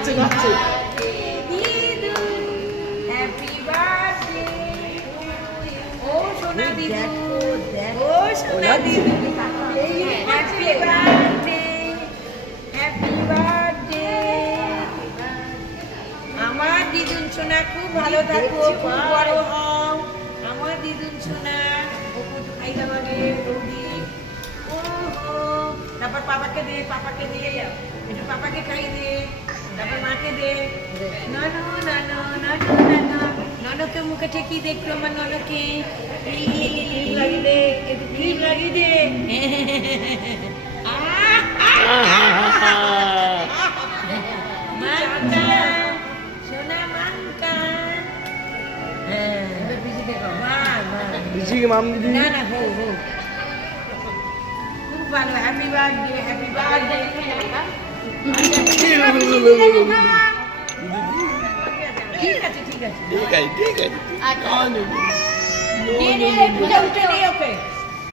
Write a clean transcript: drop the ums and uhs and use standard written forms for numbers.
নাচছে নাচছে। Happy birthday ও সোনা দিদু, ও সোনা দিদু, হ্যাপি বার্থডে, হ্যাপি বার্থডে। আমার দিদুন সোনা খুব ভালো থাকো, খুব বড় হও। আমার দিদুন সোনা ওকে খাই দাওয়ারে বৌদি। ও হো, তারপর পাপাকে দে, পাপাকে দে, একটু পাপাকে খাই দে, তারপর মাকে দে। ননু ননু ননু ননু, ননকে মুখে ঠেকিয়ে দে একটু আমার ননকে। ক্রিম লাগিয়ে দে, একটু ক্রিম লাগিয়ে দে। মাঙ্কা, সোনা মাঙ্কা। হ্যাঁ, বিজি মাম দিদি। না না, হো হো, খুব ভালো। Happy birthday, happy birthday. ঠিক আছে ঠিক আছে, ঠিক আছে ঠিক আছে। দিয়ে দিয়ে উঠে উঠে দিয়ে ওকে।